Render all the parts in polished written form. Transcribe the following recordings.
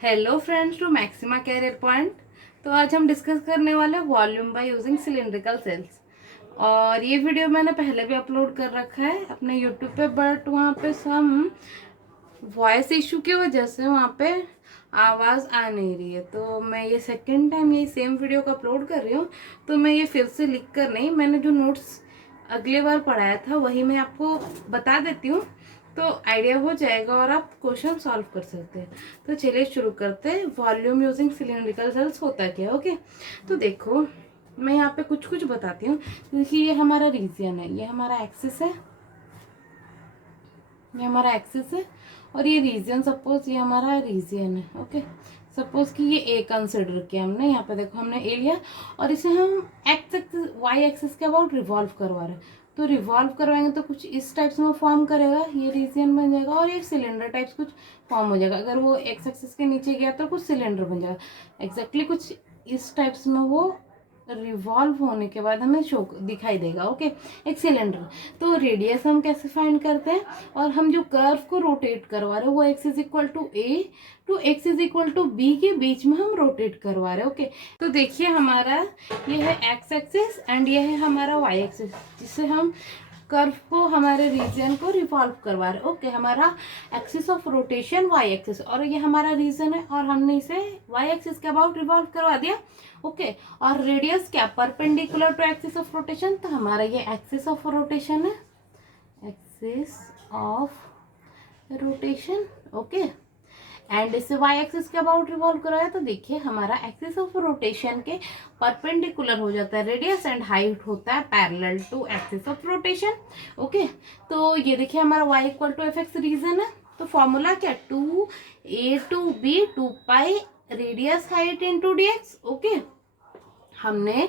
Hello friends to Maxima Career Point. तो आज हम डिस्कस करने वाले हैं volume by using cylindrical shells. और ये वीडियो मैंने पहले भी अपलोड कर रखा है अपने यूट्यूब पे, बट वहाँ पे सम वॉइस इशू की वजह से वहाँ पे आवाज़ आ नहीं रही है। तो मैं ये सेकंड टाइम ये सेम वीडियो को अपलोड कर रही हूँ। तो मैं ये फिर से लिख कर नहीं, मैंने जो नोट्स अगली बार पढ़ाया था वही मैं आपको बता देती हूँ, तो आइडिया हो जाएगा और आप क्वेश्चन सॉल्व कर सकते हैं। तो चलिए शुरू करते हैं। वॉल्यूम यूजिंग सिलिंड्रिकल सेल्स होता क्या, ओके। तो देखो, मैं यहाँ पे कुछ कुछ बताती हूँ। देखिए, ये हमारा रीजन है, ये हमारा एक्सिस है, ये हमारा एक्सिस है, और ये रीजन, सपोज ये हमारा रीजन है, ओके। सपोज कि ये ए कंसिडर किया हमने, यहाँ पे देखो हमने ए लिया और इसे हम एक्स एक्सिस वाई एक्सिस के अबाउट रिवॉल्व करवा रहे हैं। तो रिवॉल्व करवाएंगे तो कुछ इस टाइप्स में फॉर्म करेगा, ये रीजन बन जाएगा और ये सिलेंडर टाइप्स कुछ फॉर्म हो जाएगा। अगर वो एक्स एक्सिस के नीचे गया तो कुछ सिलेंडर बन जाएगा। एग्जैक्टली कुछ इस टाइप्स में वो रिवॉल्व होने के बाद हमें शो दिखाई देगा, ओके। एक सिलेंडर। तो रेडियस हम कैसे फाइंड करते हैं, और हम जो कर्व को रोटेट करवा रहे हैं वो x is equal to A to x is equal to b के बीच में हम रोटेट करवा रहे हैं, ओके। तो देखिए, हमारा ये है एक्स एक्सिस एंड ये है हमारा वाई एक्सिस, जिससे हम कर्व को, हमारे रीजन को रिवॉल्व करवा रहे, ओके। हमारा axis of rotation y axis, और ये हमारा रीजन है और हमने इसे वाई एक्सिस के अबाउट रिवॉल्व करवा दिया, ओके। और रेडियस क्या, perpendicular to axis of rotation, तो हमारा ये एक्सिस ऑफ रोटेशन है, axis of rotation, okay. And इससे वाई एक्सिस के अबाउट रिवॉल्व कराया तो देखिए हमारा एक्सिस ऑफ रोटेशन के परपेंडिकुलर हो जाता है रेडियस, एंड हाइट होता है parallel to axis of rotation, okay. तो ये देखिए हमारा Y equal to F X region है। तो फॉर्मूला क्या, to A to B two pi radius height into D X, okay. हमने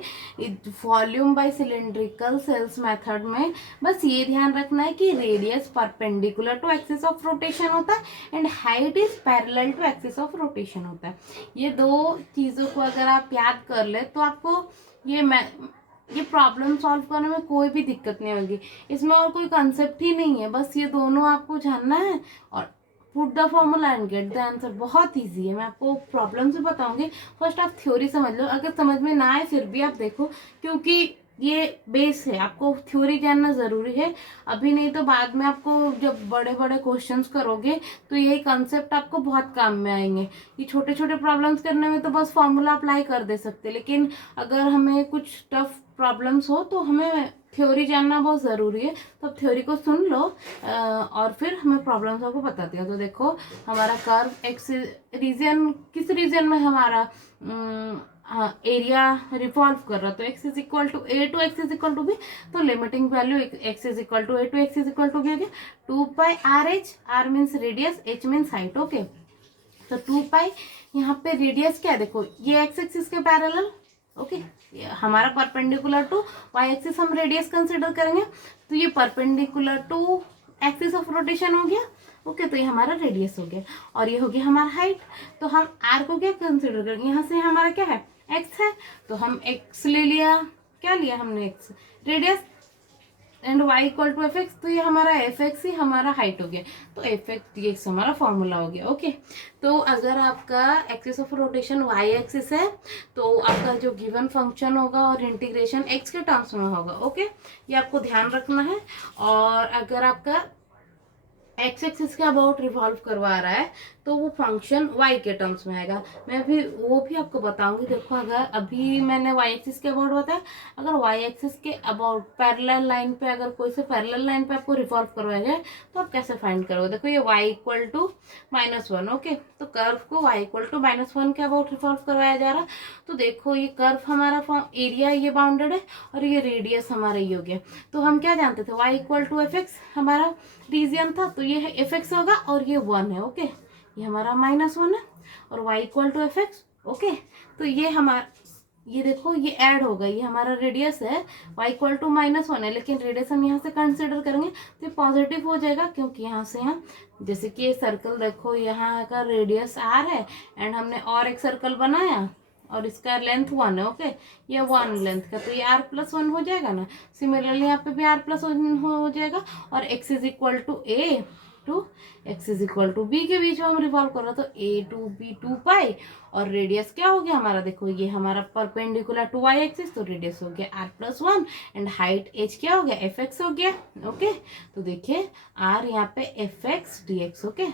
volume by cylindrical shells method में बस ये ध्यान रखना है कि radius perpendicular to axis of rotation होता है and height is parallel to axis of rotation होता है। ये दो चीज़ों को अगर आप याद कर ले तो आपको ये प्रॉब्लम सॉल्व करने में कोई भी दिक्कत नहीं होगी। इसमें और कोई कंसेप्ट ही नहीं है, बस ये दोनों आपको जानना है और put the formula and get the answer. बहुत ईजी है, मैं आपको प्रॉब्लम से बताऊंगी। फर्स्ट आप थ्योरी समझ लो, अगर समझ में ना आए फिर भी आप देखो, क्योंकि ये बेस है, आपको थ्योरी जानना ज़रूरी है। अभी नहीं तो बाद में आपको जब बड़े बड़े क्वेश्चंस करोगे तो यही कंसेप्ट आपको बहुत काम में आएंगे। ये छोटे छोटे प्रॉब्लम्स करने में तो बस फॉर्मूला अप्लाई कर दे सकते, लेकिन अगर हमें कुछ टफ प्रॉब्लम्स हो तो हमें थ्योरी जानना बहुत ज़रूरी है। तो थ्योरी को सुन लो और फिर हमें प्रॉब्लम्स आपको बताती हूँ। तो देखो, हमारा कर्व एक्स रीजन, किस रीजन में हमारा एरिया रिवॉल्व कर रहा, तो X is equal to A to x is equal to B. तो limiting value X is equal to A to x is equal to B हो गया, two pi R H, R means radius, H means height, okay. तो two pi, यहाँ पे radius क्या है, देखो ये एक्स एक्सिस के पैरेलल, ओके। हमारा परपेंडिकुलर टू वाई एक्सिस हम रेडियस कंसिडर करेंगे, तो ये perpendicular to axis of rotation हो गया, ओके। तो ये हमारा रेडियस हो गया और ये हो गया हमारा हाइट। तो हम आर को क्या कंसिडर करेंगे, यहाँ से हमारा क्या है, एक्स है, तो हम एक्स ले लिया, क्या लिया हमने, x radius, and y equal to F x, तो ये हमारा एफ एक्स ही हमारा हाइट हो गया। तो एफ एक्स डी एक्स हमारा फॉर्मूला हो गया, ओके। तो अगर आपका axis of rotation y axis है तो आपका जो गिवन फंक्शन होगा और इंटीग्रेशन x के टर्म्स में होगा, ओके। ये आपको ध्यान रखना है। और अगर आपका एक्स एक्सिस के अबाउट रिवॉल्व करवा रहा है तो वो फंक्शन y के टर्म्स में आएगा। मैं भी वो भी आपको बताऊंगी। देखो, अगर अभी मैंने y एक्सिस के अबाउट बताया, अगर y एक्सिस के अबाउट पैरेलल लाइन पे, अगर कोई से पैरेलल लाइन पे आपको रिवॉल्व करवाया जाए तो आप कैसे फाइंड करोगे। देखो, ये y इक्वल टू -1, ओके। तो कर्व को y इक्वल टू -1 के अबाउट रिवॉल्व करवाया जा रहा है। तो देखो, ये कर्व हमारा एरिया ये बाउंडेड है और ये रेडियस हमारा ये हो गया। तो हम क्या जानते थे, y equal to F x हमारा रीजन था, तो ये है एफ एक्स होगा और ये 1 है, ओके। ये हमारा -1 है और y equal to F x, okay. तो ये हमारा, ये देखो ये ऐड होगा, ये हमारा रेडियस है, y इक्वल टू -1 है, लेकिन रेडियस हम यहाँ से कंसिडर करेंगे तो ये पॉजिटिव हो जाएगा, क्योंकि यहाँ से यहाँ, जैसे कि ये सर्कल देखो, यहाँ का रेडियस r है एंड हमने और एक सर्कल बनाया और इसका लेंथ 1 है, ओके। ये 1 लेंथ का, तो ये r+1 हो जाएगा ना। सिमिलरली यहाँ पे भी r+1 हो जाएगा और x is equal to A to x is equal to b के बीच में हम रिवॉल्व कर रहे हैं, तो ए टू बी 2 पाई, और रेडियस क्या हो गया हमारा, देखो ये हमारा परपेंडिकुलर टू वाई एक्सिस, तो रेडियस हो गया r+1 एंड हाइट h क्या हो गया, एफ एक्स हो गया। ओके, तो देखिए r यहाँ पे F x D X. Okay,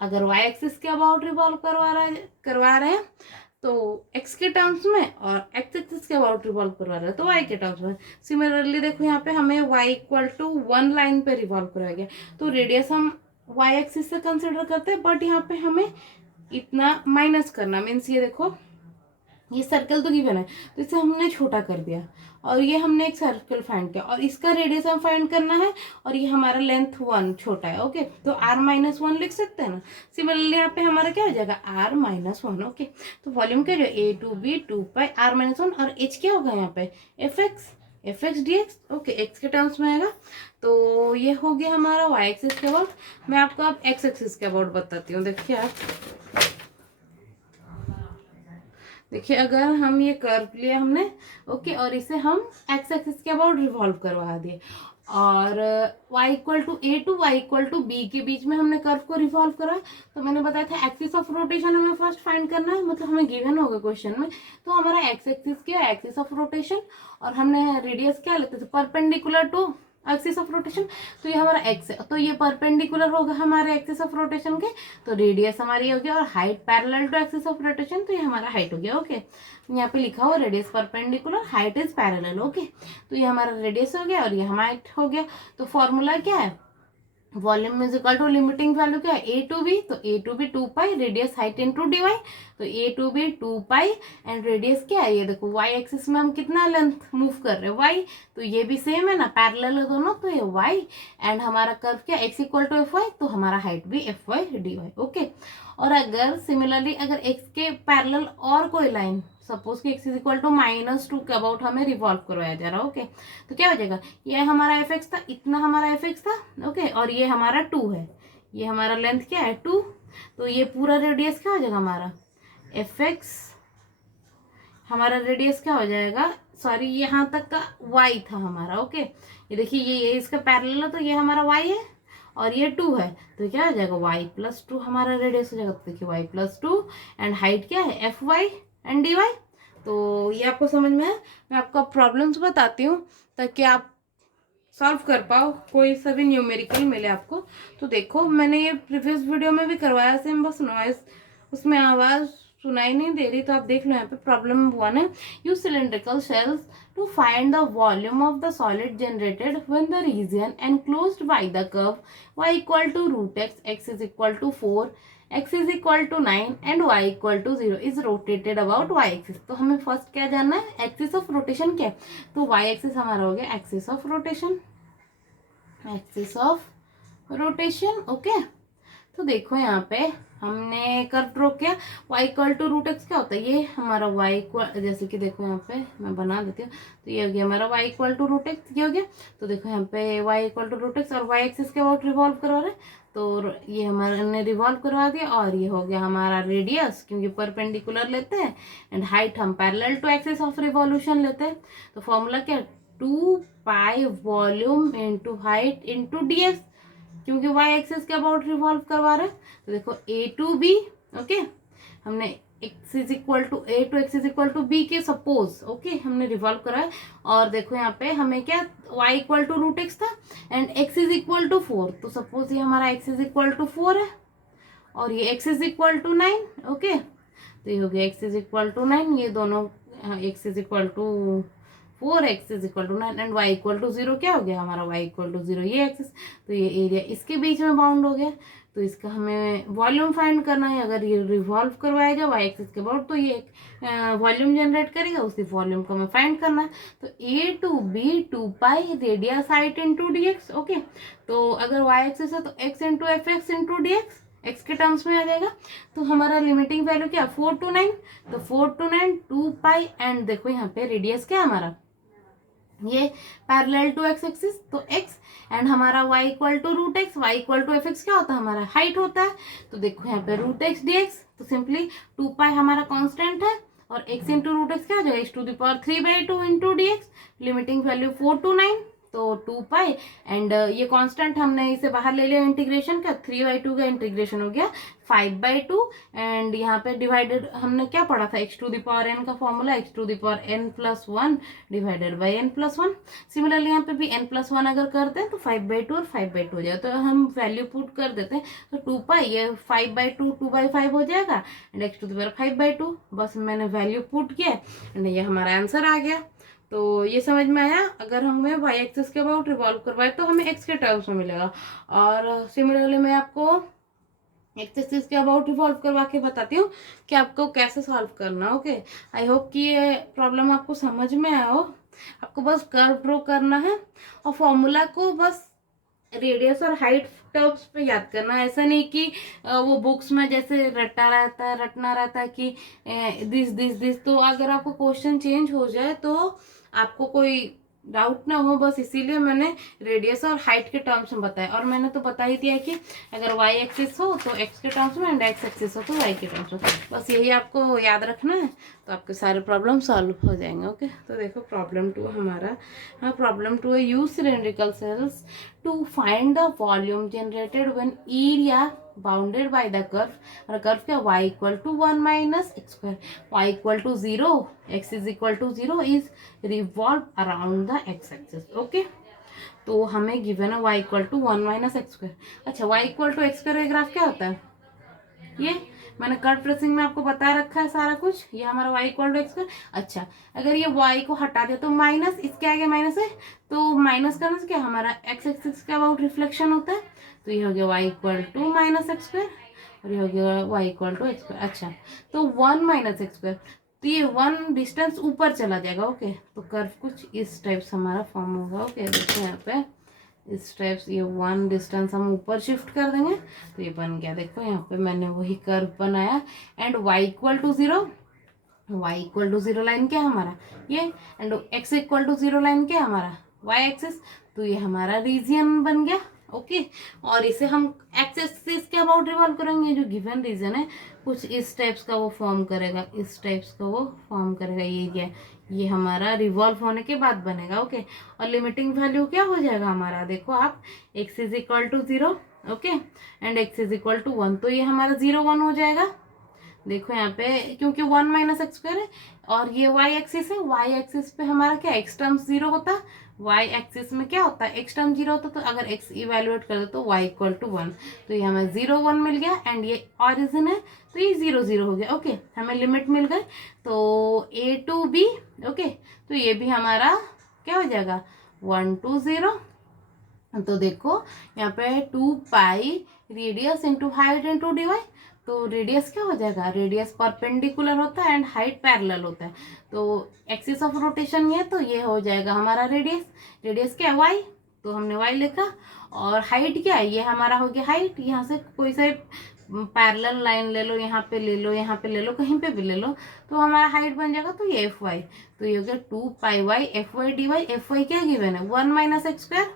अगर वाई एक्सिस के अबाउट रिवॉल्व करवा रहे हैं तो x के टर्म्स में, और x एक्सिस के अबाउट रिवॉल्व करवा रहे हैं तो y के टर्म्स में। सिमिलरली देखो यहाँ पे हमें y इक्वल टू 1 लाइन पे रिवॉल्व करवाया गया, तो रेडियस हम y एक्सिस से कंसिडर करते हैं, बट यहाँ पे हमें इतना माइनस करना, मीन्स ये देखो ये सर्कल तो गिवन है तो इसे हमने छोटा कर दिया, और ये हमने एक सर्कल फाइंड किया और इसका रेडियस हम फाइंड करना है, और ये हमारा लेंथ 1 छोटा है। ओके, तो r-1 लिख सकते हैं ना। सिमिलरली यहाँ पे हमारा क्या हो जाएगा, r-1। ओके, तो वॉल्यूम क्या जो a to b 2 pi r-1, और h क्या होगा यहाँ पे, F x D X. Okay, x के टर्म्स में आएगा, तो ये हो गया हमारा वाई एक्सिस के अबाउट। मैं आपको अब एक्स एक्सिस के अबाउट बताती हूँ। देखिए आप, देखिए अगर हम ये कर्व लिया हमने, ओके, और इसे हम एक्स एक्सिस के अबाउट रिवॉल्व करवा दिए, और y equal to A to y equal to b के बीच में हमने कर्व को रिवॉल्व करा, तो मैंने बताया था एक्सिस ऑफ रोटेशन हमें फर्स्ट फाइंड करना है, मतलब हमें गिवन होगा क्वेश्चन में। तो हमारा एक्स एक्सिस क्या है, एक्सिस ऑफ रोटेशन, और हमने रेडियस क्या लेते थे, perpendicular to axis of rotation, तो ये हमारा एक्स है, तो ये परपेंडिकुलर होगा हमारे एक्सिस ऑफ रोटेशन के, तो रेडियस हमारी हो गया, और height parallel to axis of rotation, तो ये हमारा हाइट हो गया। ओके, यहाँ पे लिखा हुआ radius perpendicular, height is parallel. Okay, तो ये हमारा रेडियस हो गया और ये हमारा हाइट हो गया। तो फॉर्मूला क्या है, volume is equal to limiting value क्या है, ए टू बी, तो A to B 2 pi, radius height into D Y, तो A to B 2 pi, and radius क्या है, ये देखो वाई एक्सिस में हम कितना लेंथ मूव कर रहे हैं, वाई, तो ये भी सेम है ना, पैरेलल है दोनों, तो ये वाई, एंड हमारा कर्व क्या x equal to f y, तो हमारा हाइट भी f y d y. Okay, और अगर सिमिलरली अगर एक्स के पैरेलल और कोई लाइन, सपोज कि x इज इक्वल टू -2 के अबाउट हमें रिवॉल्व करवाया जा रहा है, ओके, तो क्या हो जाएगा, ये हमारा एफ एक्स था, इतना हमारा एफ एक्स था, ओके, और ये हमारा 2 है, ये हमारा लेंथ क्या है 2, तो ये पूरा रेडियस क्या हो जाएगा हमारा एफ एक्स, हमारा रेडियस क्या हो जाएगा, सॉरी यहाँ तक का y था हमारा। ओके, ये देखिए ये इसका पैरेलल है, तो ये हमारा y है और ये 2 है, तो क्या हो जाएगा y+2 हमारा रेडियस हो जाएगा। तो देखिए y+2 एंड हाइट क्या है f y and d Y. तो ये आपको समझ में है। मैं आपको प्रॉब्लम्स बताती हूँ ताकि आप सॉल्व कर पाओ, कोई सा भी न्यूमेरिकल मिले आपको। तो देखो मैंने ये प्रीवियस वीडियो में भी करवाया सेम, बस नॉइस उसमें आवाज़ सुनाई नहीं दे रही, तो आप देख लो यहाँ पे प्रॉब्लम 1 है। Use cylindrical shells to find the volume of the solid generated when the region enclosed by the curve y equal to √x, x is equal to 4, x is equal to 9 and y equal to 0 is rotated about y axis. तो हमें first क्या जानना है, axis of rotation क्या है, तो y axis हमारा हो गया axis of rotation, axis of rotation. Okay, तो देखो यहाँ पे हमने कर्व ड्रॉ किया, y इक्वल टू √x क्या होता है, ये हमारा y इक्वल, जैसे कि देखो यहाँ पे मैं बना देती हूँ, तो ये हो गया हमारा y इक्वल टू √x, ये हो गया। तो देखो यहाँ पे y इक्वल टू √x और y एक्सिस के अबाउट रिवॉल्व करवा रहे हैं, तो ये हमारे ने रिवॉल्व करवा दिया, और ये हो गया हमारा रेडियस क्योंकि परपेंडिकुलर लेते हैं, एंड हाइट हम parallel to axis of revolution लेते हैं। तो फॉर्मूला क्या है, 2 pi volume into height into dx, क्योंकि y एक्सिस के अबाउट रिवॉल्व करवा रहे हैं। तो देखो a टू b, ओके, हमने x is equal to a to x is equal to b के सपोज, ओके, हमने रिवॉल्व करा है। और देखो यहाँ पे हमें क्या y इक्वल टू √x था and x is equal to 4, तो सपोज ये हमारा x इज इक्वल टू 4 है और ये x इज इक्वल टू 9, ओके, तो ये हो गया x इज इक्वल टू 9, ये दोनों x is equal to 4, x is equal to 9 and y equal to 0 क्या हो गया हमारा y इक्वल टू 0, ये एक्सिस, तो ये एरिया इसके बीच में बाउंड हो गया। तो इसका हमें वॉल्यूम फाइंड करना है, अगर ये रिवॉल्व करवाएगा y एक्सिस के अबाउट तो ये वॉल्यूम जनरेट करेगा, उसी वॉल्यूम को हमें फाइंड करना है। तो a to b 2 pi radius height into dx, okay, तो अगर y एक्सिस है तो x into f x into dx, x के टर्म्स में आ जाएगा। तो हमारा लिमिटिंग वैल्यू क्या 4 to 9, तो 4 to 9 2 पाई, एंड देखो यहाँ पे रेडियस क्या हमारा ये पैरेलल टू एक्स एक्सिस, तो x, एंड हमारा y equal to √x, y equal to F x क्या होता है हमारा हाइट होता है। तो देखो यहाँ पे √x dx, तो सिंपली 2 पाई हमारा कांस्टेंट है और x इंटू √x क्या हो जाएगा x to the power 3/2 into dx, limiting value 4 to 9, तो 2 पाई एंड ये कांस्टेंट हमने इसे बाहर ले लिया इंटीग्रेशन का, 3/2 का इंटीग्रेशन हो गया 5/2 एंड यहाँ पे डिवाइडेड हमने क्या पढ़ा था, x⁴n का formula x⁴n+1 divided by n+1। Similarly यहाँ पे भी n+1 अगर करते हैं तो 5/2 और 5/2 हो जाएगा, तो हम वैल्यू पुट कर देते हैं, तो 2 पाई ये 5/2 2/5 हो जाएगा एंड x⁵5/2, बस मैंने वैल्यू पुट किया एंड ये हमारा आंसर आ गया। तो ये समझ में आया, अगर हमें वाई एक्सिस के अबाउट रिवॉल्व करवाए तो हमें एक्स के टर्म्स में मिलेगा। और सिमिलरली मैं आपको एक्स एक्सिस के अबाउट रिवॉल्व करवा के बताती हूँ कि आपको कैसे सॉल्व करना। ओके, आई होप कि ये प्रॉब्लम आपको समझ में आया हो। आपको बस कर्व ड्रॉ करना है और फॉर्मूला को बस रेडियस और हाइट टर्म्स पे याद करना है, ऐसा नहीं कि वो बुक्स में जैसे रटना रहता है कि दिस दिस दिस, तो अगर आपको क्वेश्चन चेंज हो जाए तो आपको कोई डाउट ना हो, बस इसीलिए मैंने रेडियस और हाइट के टर्म्स में बताया। और मैंने तो बता ही दिया कि अगर वाई एक्सिस हो तो एक्स के टर्म्स में एंड एक्स एक्सिस हो तो वाई के टर्म्स में, बस यही आपको याद रखना है, तो आपके सारे प्रॉब्लम सॉल्व हो जाएंगे। ओके, तो देखो प्रॉब्लम 2 हमारा, हाँ प्रॉब्लम 2 है, use cylindrical shells to find the volume generated when area bounded by the curve, और कर्व क्या y equal to 1 minus x square, y equal to 0, x is equal to 0 is revolve around the x axis। Okay, तो हमें given है y equal to 1 minus x square। अच्छा, y equal to x square का graph क्या होता है, ये मैंने कर्व ट्रेसिंग में आपको बता रखा है सारा कुछ, ये हमारा y equal to x square. अच्छा, अगर ये y को हटा दे तो माइनस, इसके आगे माइनस है तो माइनस करने से क्या हमारा x एक्सिस के अबाउट रिफ्लेक्शन होता है, तो ये हो गया y equal to minus x square और ये हो गया y equal to x square. अच्छा, तो 1 माइनस एक्स स्क्वायर, तो ये 1 डिस्टेंस ऊपर चला जाएगा। ओके, तो कर्व कुछ इस टाइप से हमारा फॉर्म होगा। ओके, देखो यहाँ पे इस टाइप से ये 1 डिस्टेंस हम ऊपर शिफ्ट कर देंगे तो ये बन गया, देखो यहाँ पे मैंने वही कर्व बनाया and y equal to 0, y equal to 0 line क्या है हमारा ये, and x equal to 0 line क्या है हमारा y एक्सिस, तो ये हमारा रीजन बन गया। ओके, और इसे हम एक्स एक्सिस के अबाउट रिवॉल्व करेंगे, जो गिवन रीजन है कुछ इस टाइप्स का वो फॉर्म करेगा, इस टाइप्स का वो फॉर्म करेगा, ये क्या, ये हमारा रिवॉल्व होने के बाद बनेगा। ओके, और लिमिटिंग वैल्यू क्या हो जाएगा हमारा, देखो आप x is equal to 0, okay, and x is equal to 1, तो ये हमारा 0 1 हो जाएगा। देखो यहाँ पे क्योंकि 1 माइनस एक्स स्क्वायर है और ये y एक्सिस है, y एक्सिस पे हमारा क्या x टर्म्स 0 होता है, y एक्सिस में क्या होता है x टर्म 0 होता है, तो अगर x इवेल्युएट कर दो तो y इक्वल टू 1, तो ये हमें 0 1 मिल गया एंड ये ऑरिजिन है तो ये 0 0 हो गया। ओके, हमें लिमिट मिल गई, तो a टू b, ओके, तो ये भी हमारा क्या हो जाएगा 1 to 0। तो देखो यहाँ पे 2 pi radius into height into dy, तो रेडियस क्या हो जाएगा, रेडियस परपेंडिकुलर होता है एंड हाइट पैरेलल होता है, तो एक्सिस ऑफ रोटेशन ये, तो ये हो जाएगा हमारा रेडियस, रेडियस क्या है y, तो हमने y लिखा, और हाइट क्या है, ये हमारा हो गया हाइट, यहाँ से कोई से पैरेलल लाइन ले लो, यहाँ पे ले लो, यहाँ पे ले लो, कहीं पे भी ले लो, तो हमारा हाइट बन जाएगा, तो ये fy, तो ये हो गया 2 pi y fy dy, fy क्या गिवन है 1 माइनस एक्स स्क्वायर।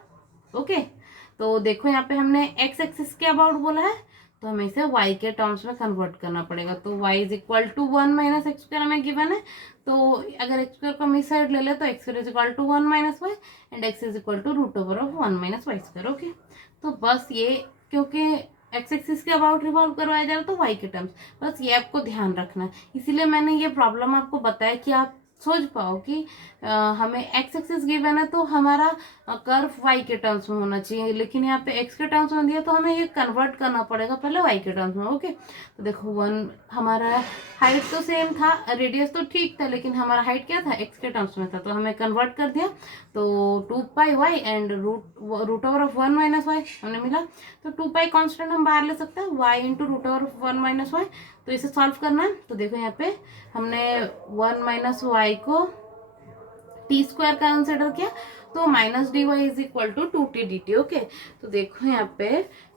ओके, तो देखो यहाँ पे हमने x एक्सिस के अबाउट बोला है तो हमें इसे y के टर्म्स में कन्वर्ट करना पड़ेगा, तो y is equal to 1 minus x square हमें गिवन है, तो अगर एक्स स्क्वायर को हम इस साइड ले ले तो x square is equal to 1 minus y and x is equal to root over of 1 minus y square. Okay, तो बस ये क्योंकि एक्स एक्सिस के अबाउट रिवॉल्व करवाया जा रहा है तो y के टर्म्स, बस ये आपको ध्यान रखना है, इसीलिए मैंने ये प्रॉब्लम आपको बताया कि आप सोच पाओ कि हमें एक्स एक्सिस गिवन है तो हमारा कर्व y के टर्म्स में होना चाहिए, लेकिन यहाँ पे x के टर्म्स में दिया तो हमें ये कन्वर्ट करना पड़ेगा पहले y के टर्म्स में। ओके, तो देखो 1 हमारा हाइट तो सेम था, रेडियस तो ठीक था, लेकिन हमारा हाइट क्या था x के टर्म्स में था, तो हमें कन्वर्ट कर दिया, तो 2 pi y and root over of 1 minus y हमने मिला, तो 2 पाई कॉन्स्टेंट हम बाहर ले सकते हैं, y into root over of 1 minus y, तो इसे सॉल्व करना है, तो देखो यहाँ पे हमने 1 माइनस वाई को टी स्क्वायर का कंसिडर किया, तो minus d y is equal to 2t dt। ओके, तो देखो यहाँ पे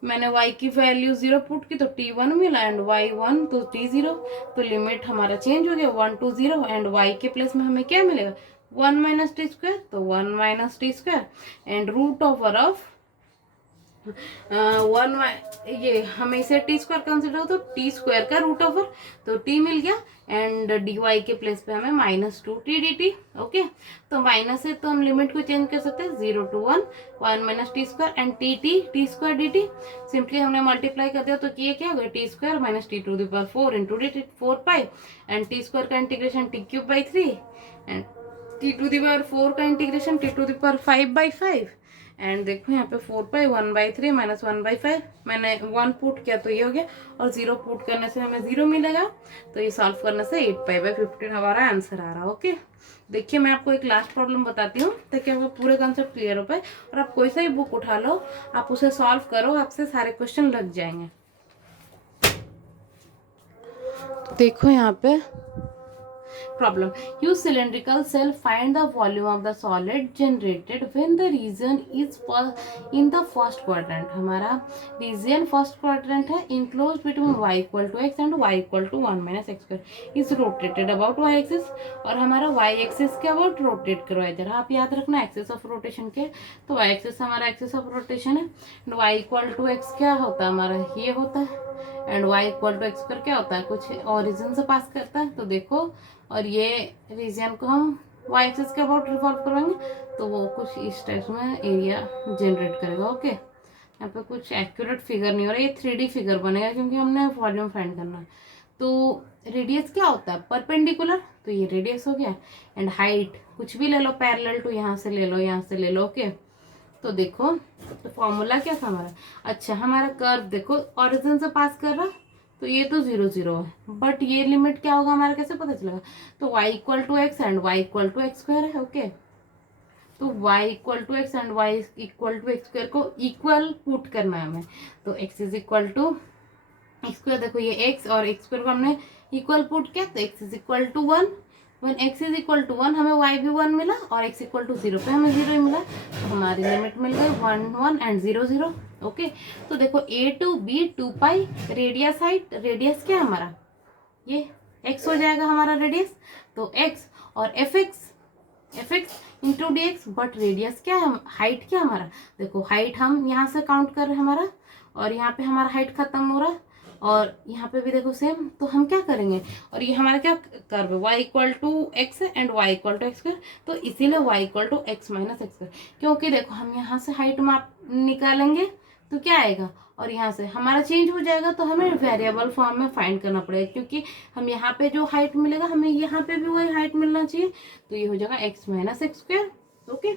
मैंने y की वैल्यू 0 पुट की तो t1 मिला एंड y1 तो t0, तो लिमिट हमारा चेंज हो गया 1 to 0 एंड y के प्लेस में हमें क्या मिलेगा 1 माइनस टी स्क्वायर, तो 1 minus T square and root over of one ये हमें इसे टी स्क्वायर कंसिडर हो तो टी स्क्वायर का रूट ओवर, तो टी मिल गया एंड डी वाई के प्लेस पे हमें -2t dt। ओके, तो माइनस है तो हम लिमिट को चेंज कर सकते हैं 0 to 1 1 minus T square and T square D T. Simply हमने मल्टीप्लाई कर दिया तो ये क्या होगा T square minus T to the power 4 into D T 4 pi and T square का integration T cube by 3 and T to the power 4 का integration T to the power 5/5 and देखो यहाँ पे 4 पाई 1/3 माइनस 1/5 मैंने 1 पुट किया तो ये हो गया और 0 पुट करने से हमें 0 मिलेगा, तो ये सॉल्व करने से 8π/15 हमारा आंसर आ रहा है। ओके, देखिए मैं आपको एक लास्ट प्रॉब्लम बताती हूँ ताकि आपको पूरे कॉन्सेप्ट क्लियर हो पाए, और आप कोई सा भी बुक उठा लो, आप उसे सॉल्व करो, आपसे सारे क्वेश्चन लग जाएंगे। तो देखो यहाँ पे problem, use cylindrical cell, find the volume of the solid generated when the region is in the first quadrant। हमारा region first quadrant है, enclosed between y equal to x and y equal to 1 minus x square is rotated about y axis, और हमारा y axis के about rotate करवाया जा रहा है। आप याद रखना एक्सिस ऑफ रोटेशन के, तो y axis हमारा एक्सिस ऑफ रोटेशन है, y equal to x क्या होता है हमारा ये होता है, and y equal to x पर क्या होता है कुछ ओरिजिन से पास करता है, तो देखो और ये रीजन को हम y एक्सिस के अबाउट रिवॉल्व करवाएंगे तो वो कुछ इस टाइप में एरिया जनरेट करेगा। ओके, यहाँ पे कुछ एक्यूरेट फिगर नहीं हो रहा, ये 3D फिगर बनेगा क्योंकि हमने वॉल्यूम फाइंड करना है। तो रेडियस क्या होता है परपेंडिकुलर, तो ये रेडियस हो गया, एंड हाइट कुछ भी ले लो पैरेलल टू, यहाँ से ले लो यहाँ से ले लो। ओके, तो देखो तो फॉर्मूला क्या था हमारा, अच्छा हमारा कर्व देखो ओरिजिन से पास कर रहा, तो ये तो 0 0 है, बट ये लिमिट क्या होगा हमारा कैसे पता चलेगा, तो y equal to x and y equal to x square है। ओके, तो y equal to x and y equal to x square को इक्वल पुट करना है हमें, तो x is equal to x square, देखो ये x और x स्क्वायर को हमने इक्वल पुट किया तो x is equal to 1, one x is equal to 1 हमें y भी 1 मिला और x इक्वल टू 0 पे हमें 0 ही मिला, तो हमारी लिमिट मिल गई 1 1 एंड 0 0। ओके, तो देखो a to b 2 pi, radius height, radius क्या हमारा ये x हो जाएगा हमारा रेडियस, तो x और fx into D x, but radius क्या है हाइट क्या हमारा, देखो हाइट हम यहाँ से काउंट कर रहे हैं हमारा, और यहाँ पे हमारा हाइट खत्म हो रहा है और यहाँ पे भी देखो सेम, तो हम क्या करेंगे, और ये हमारा क्या कर्व है y equal to x and y equal to x square, तो इसीलिए y equal to x minus x square, क्योंकि देखो हम यहाँ से हाइट माप निकालेंगे तो क्या आएगा, और यहाँ से हमारा चेंज हो जाएगा, तो हमें वेरिएबल फॉर्म में फाइंड करना पड़ेगा, क्योंकि हम यहाँ पे जो हाइट मिलेगा हमें यहाँ पे भी वही हाइट मिलना चाहिए, तो ये हो जाएगा x minus x square. Okay,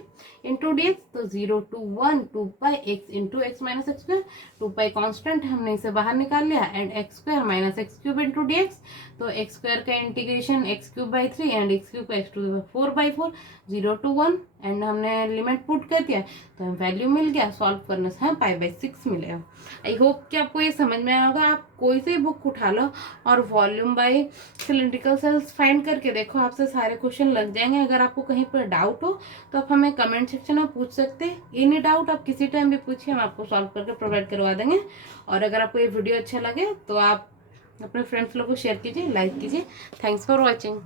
into D x, तो 0 to 1 2 pi x into x minus x square, 2 pi constant हमने इसे बाहर निकाल लिया, and x square minus x cube into D x, तो एक्स स्क्वायर का integration x cube by 3 and x cube का x to 4/4 0 to 1, and हमने limit put कर दिया तो हमें वैल्यू मिल गया, सॉल्व करने से हमें π/6 मिलेगा। आई होप कि आपको ये समझ में आया होगा। आप कोई सी बुक उठा लो और volume by cylindrical shells find करके देखो, आपसे सारे क्वेश्चन लग जाएंगे। अगर आपको कहीं पर डाउट हो तो आप हमें कमेंट सेक्शन में पूछ सकते हैं, एनी डाउट आप किसी टाइम भी पूछिए, हम आपको सॉल्व करके प्रोवाइड करवा देंगे। और अगर आपको ये वीडियो अच्छा लगे तो आप अपने फ्रेंड्स लोगों को शेयर कीजिए, लाइक कीजिए। Thanks for watching.